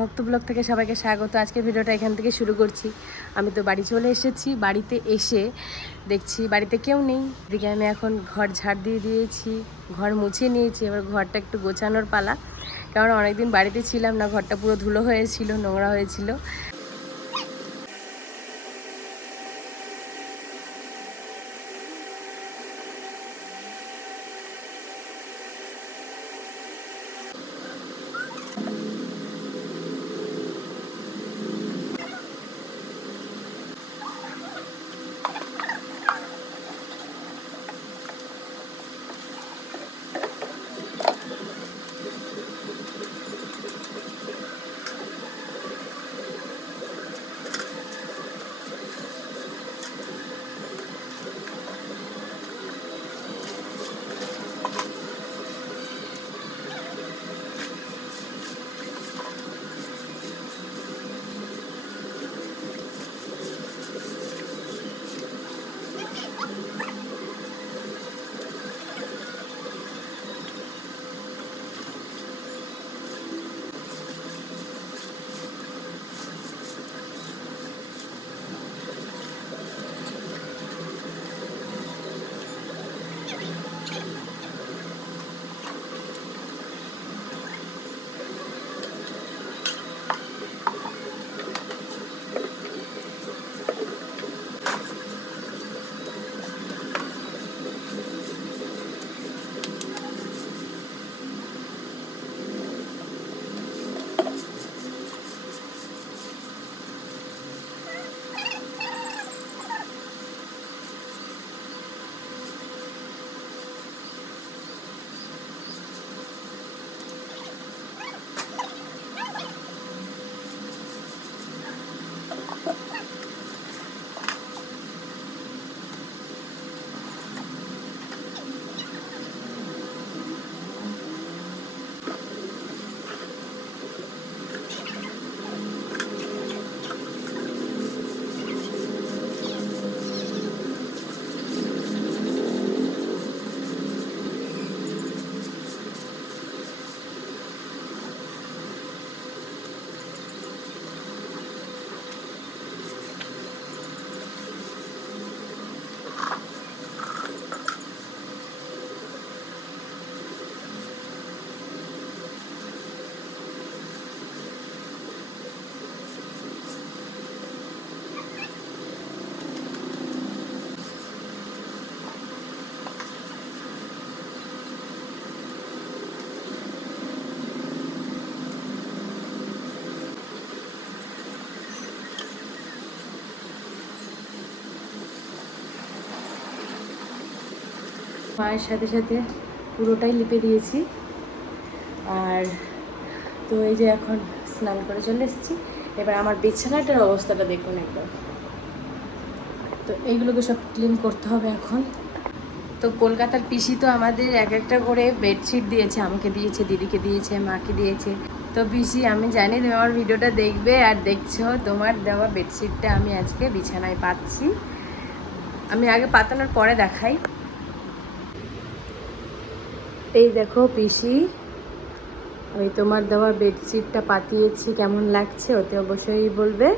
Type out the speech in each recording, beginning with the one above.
ভক্ত ব্লগ থেকে সবাইকে স্বাগত। আজকের ভিডিওটা এখান থেকে শুরু করছি। আমি তো বাড়ি চলে এসেছি। বাড়িতে এসে দেখছি বাড়িতে কেউ নেই। এদিকে আমি এখন ঘর ঝাড় দিয়ে দিয়েছি, ঘর মুছে নিয়েছি। এবার ঘরটা একটু গোছানোর পালা, কারণ অনেকদিন বাড়িতে ছিলাম না, ঘরটা পুরো ধুলো হয়েছিল, নোংরা হয়েছিল। মায়ের সাথে সাথে পুরোটাই লিপে দিয়েছি। আর তো এই যে এখন স্নান করে চলে এসেছি। এবার আমার বিছানাটার অবস্থাটা দেখুন একবার। তো এইগুলোকে সব ক্লিন করতে হবে এখন। তো কলকাতার পিসি তো আমাদের এক একটা করে বেডশিট দিয়েছে, আমাকে দিয়েছে, দিদিকে দিয়েছে, মাকে দিয়েছে। তো পিসি, আমি জানি তুমি আমার ভিডিওটা দেখবে আর দেখছো, তোমার দেওয়া বেডশিটটা আমি আজকে বিছানায় পাচ্ছি। আমি আগে পাতানোর পরে দেখাই। এই দেখো পিসি, আমি তোমার দেওয়া বেডশিটটা পাতিয়েছি, কেমন লাগছে ওতে অবশ্যই বলবে।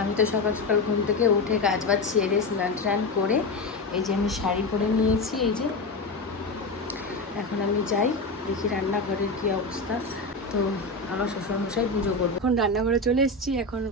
আমি তো সকাল সকাল ঘুম থেকে উঠে কাজ বাজ সেরে স্নান টান করে এই যে আমি শাড়ি পরে নিয়েছি। এই যে এখন আমি যাই, দেখি রান্নাঘরের কী অবস্থা। তো আমার শ্বশুরমশাই পুজো করবো। এখন রান্নাঘরে চলে এসেছি। এখন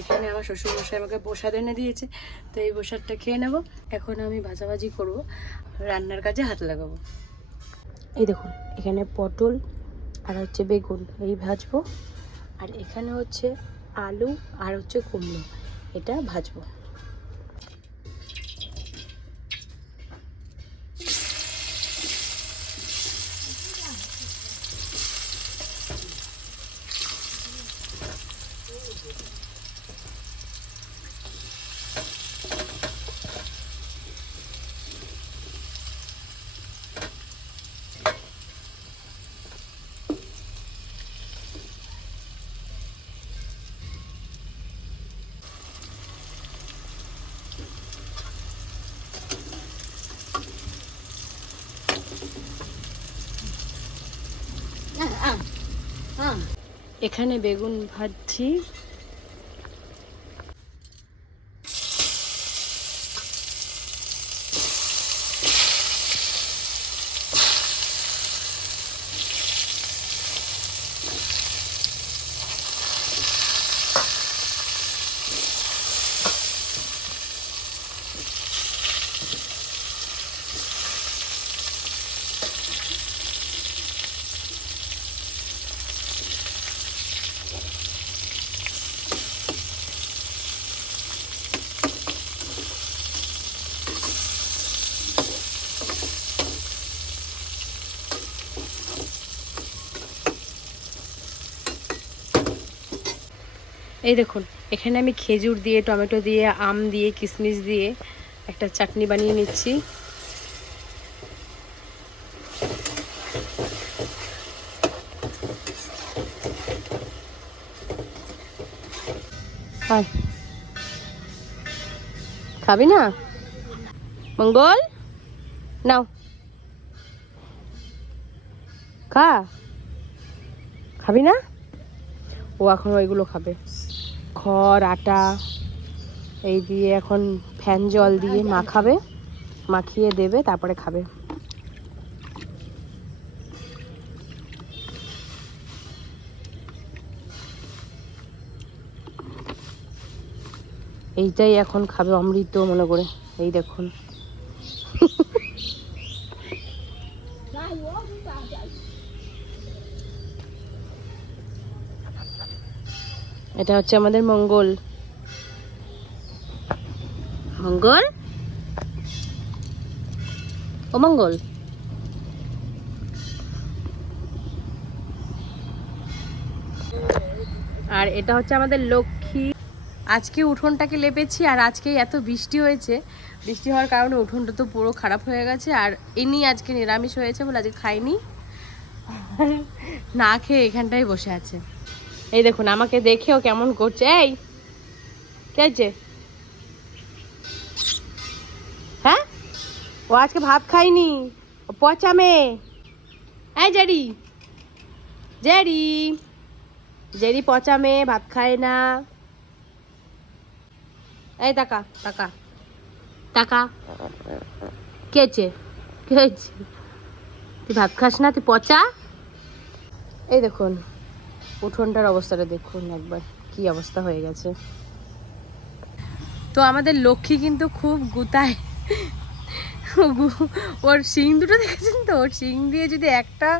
এখানে আমার শ্বশুরমশাই আমাকে প্রসাদ এনে দিয়েছে, তো এই প্রসাদটা খেয়ে নেব। এখন আমি ভাজাভাজি করব, রান্নার কাজে হাত লাগাবো। এই দেখুন, এখানে পটল আর হচ্ছে বেগুন এই ভাজবো, আর এখানে হচ্ছে আলু আর হচ্ছে কুমড়ো, এটা ভাজবো। এখানে বেগুন ভাজছি। এই দেখুন, এখানে আমি খেজুর দিয়ে, টমেটো দিয়ে, আম দিয়ে, কিশমিশ দিয়ে একটা চাটনি বানিয়ে নিচ্ছি। খাবি না মঙ্গল? নাও খা। খাবি না? ও এখন ওইগুলো খাবে। খড় আটা এই দিয়ে এখন ফ্যান জল দিয়ে মাখাবে, মাখিয়ে দেবে, তারপরে খাবে। এইটাই এখন খাবে অমৃত মনে করে। এই দেখুন এটা হচ্ছে আমাদের মঙ্গল। মঙ্গল, ও মঙ্গল, আর এটা হচ্ছে আমাদের লক্ষ্মী। আজকে উঠোনটাকে লেপেছি, আর আজকেই এত বৃষ্টি হয়েছে। বৃষ্টি হওয়ার কারণে উঠোনটা তো পুরো খারাপ হয়ে গেছে। আর এমনি আজকে নিরামিষ হয়েছে বলে আজকে খাইনি, না খেয়ে এখানটায় বসে আছে। এই দেখুন আমাকে দেখেও কেমন করছে। এই কে আছে? হ্যাঁ, ও আজকে ভাত খাইনি, ও পচা মেয়ে। এই জেরি, জেরি, জেরি পচা মেয়ে, ভাত খায় না। এই টাকা টাকা টাকা, কে আছে? কে হয়েছে? তুই ভাত খাস না, তুই পচা। এই দেখুন উঠোনটার অবস্থাটা দেখুন একবার, কি অবস্থা হয়ে গেছে। তো আমাদের লক্ষ্মী কিন্তু খুব গুতায়। ওর শিং দুটো দেখেছেন তো? ওর শিং দিয়ে যদি একটা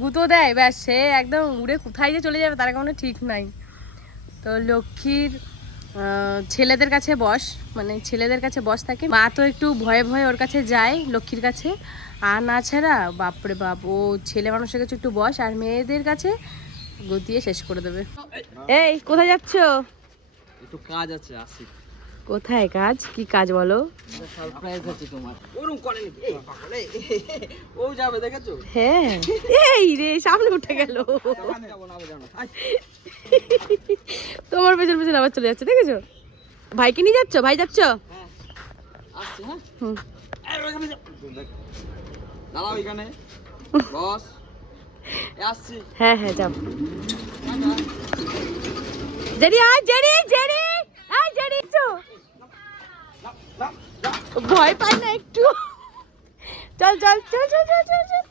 গুঁতো দেয়, ব্যাস সে একদম উড়ে কোথায় যে চলে যাবে তার কোনো ঠিক নাই। তো লক্ষ্মীর ছেলেদের কাছে বস, মানে ছেলেদের কাছে বস থাকে। মা তো একটু ভয়ে ভয়ে ওর কাছে যায়, লক্ষ্মীর কাছে। আর না ছাড়া বাপরে বাপ, ও ছেলে মানুষের কাছে একটু বস, আর মেয়েদের কাছে গতিয়ে শেষ করে দেবে। এই কোথায় যাচ্ছ? একটু কাজ আছে, আসি। কোথায় কাজ? কি কাজ বলো? সারপ্রাইজ আছে তোমার। ওরকম করেনি, এই পাগলে ও যাবে দেখেছো? হ্যাঁ, এই রে সামনে উঠে গেল। তোমার পেছন পেছন আবার চলে যাচ্ছে, দেখেছো? ভাইকে নিয়ে যাচ্ছ? ভাই যাচ্ছ? হ্যাঁ আসছি। হ্যাঁ হুম, দাঁড়াও এখানে বস, আসছি। হ্যাঁ হ্যাঁ যাও। জেরি আয়, জেরি, জেরি আয়, জেরি তো ভয় পায় না একটু। চল চল চল চল চল চল চল।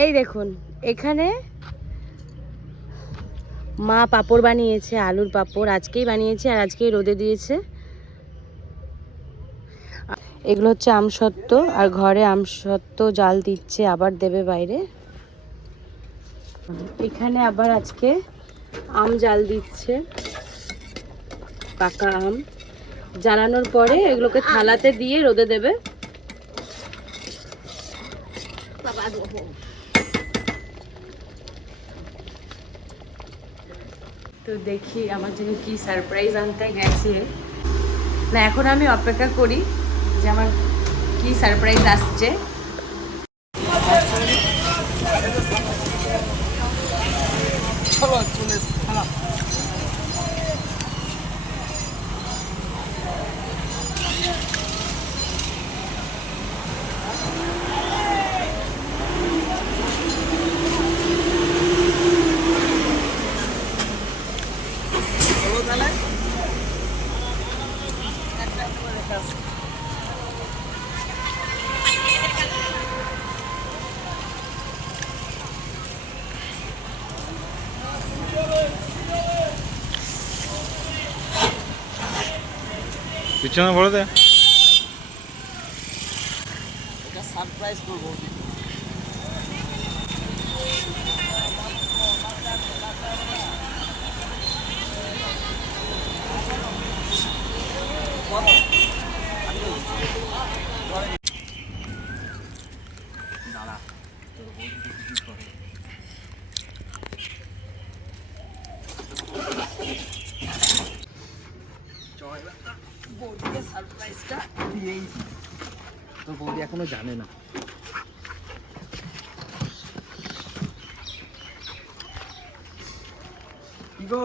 এই দেখুন এখানে মা পাঁপড় বানিয়েছে, আলুর পাঁপড় আজকেই বানিয়েছে, আর আজকেই রোদে দিয়েছে। এগুলো হচ্ছে আমসত্ত্ব, আর ঘরে আমসত্ত্ব জাল দিচ্ছে, আবার দেবে বাইরে। এখানে আবার আজকে আম জাল দিচ্ছে, পাকা আম জ্বালানোর পরে এগুলোকে থালাতে দিয়ে রোদে দেবে। তো দেখি আমার জন্য কি সারপ্রাইজ আনতে গেছে। না এখন আমি অপেক্ষা করি যে আমার কি সারপ্রাইজ আসছে। তাহলে একটা করে রেখে আসো। পিছনে ভরে দে। এটা সারপ্রাইজ করবো। দাঁড়া, তোর বৌদি দেখি কি করে। চল এবার বৌদিকে সারপ্রাইজটা দিয়েই দিই। তোর বৌদি এখনো জানে না। কি গো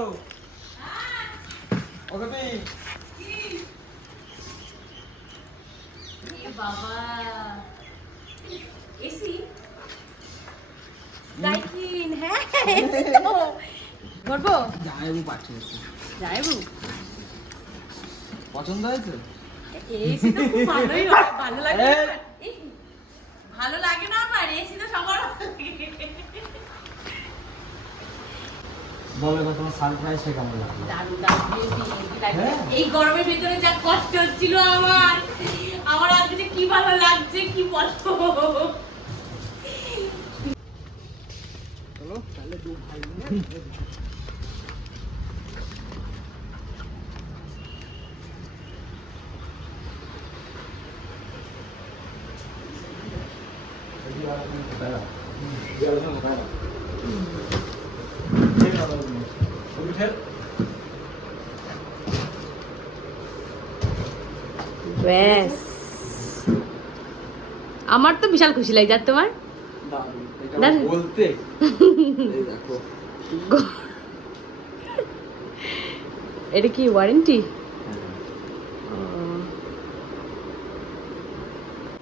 ওকে বাবা এসি ডাইকিন, হ্যাঁ এসি তো করবো। জামাইবু পাঠিয়েছে। যাইবু পছন্দ হয়েছে? এসি তো খুব ভালোই হয়, ভালো লাগে না? এই, ভালো লাগে না আমার এসি তো সবার বলো এবার তোমার সারপ্রাইজটা কেমন লাগলো? দারুণ দারুণ হেভি লাগছে। এই গরমের ভিতরে যা কষ্ট হচ্ছিল আমার আজকে যে কি ভালো লাগছে কি বলবো। চলো তাহলে দু ভাই মিলে ব্যাস আমার তো বিশাল খুশি লাগছে। আর তোমার? দারুণ। বলতে এই দেখো এটা কি ওয়ারেন্টি?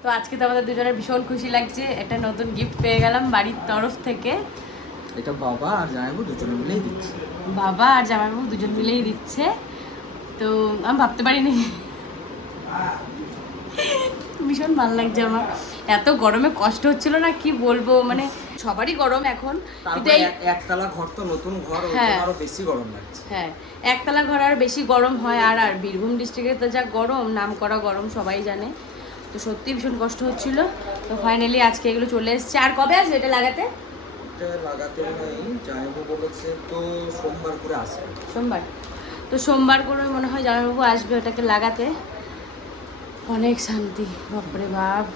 তো আজকে তো আমাদের দুজনের ভীষণ খুশি লাগছে, একটা নতুন গিফট পেয়ে গেলাম বাড়ির তরফ থেকে। এটা বাবা আর জামাইবু দুজনে মিলেই দিচ্ছে। বাবা আর জামাইবাবু দুজন মিলেই দিচ্ছে, তো আমি ভাবতে পারিনি। ভীষণ ভালো লাগছে আমার। এত গরমে কষ্ট হচ্ছিল না কি বলবো, মানে সবারই গরম এখন, কিন্তু তারপরে এই একতলা ঘর তো নতুন ঘর, ওই হ্যাঁ। আরো বেশি গরম লাগছে। হ্যাঁ একতলা ঘর আর বেশি গরম হয়। আর বীরভূম ডিস্ট্রিক্টে তো যা গরম, নাম করা গরম সবাই জানে, তো সত্যি ভীষণ কষ্ট হচ্ছিল। তো ফাইনালি আজকে এগুলো চলে এসেছে। আর কবে আসবে এটা লাগাতে? এটা লাগাতে নেই, জামাইবু বলেছে তো সোমবার করে আসবে। সোমবার, তো সোমবার করে মনে হয় জামাইবাবু আসবে ওটাকে লাগাতে। অনেক শান্তি, বাপরে বাপ।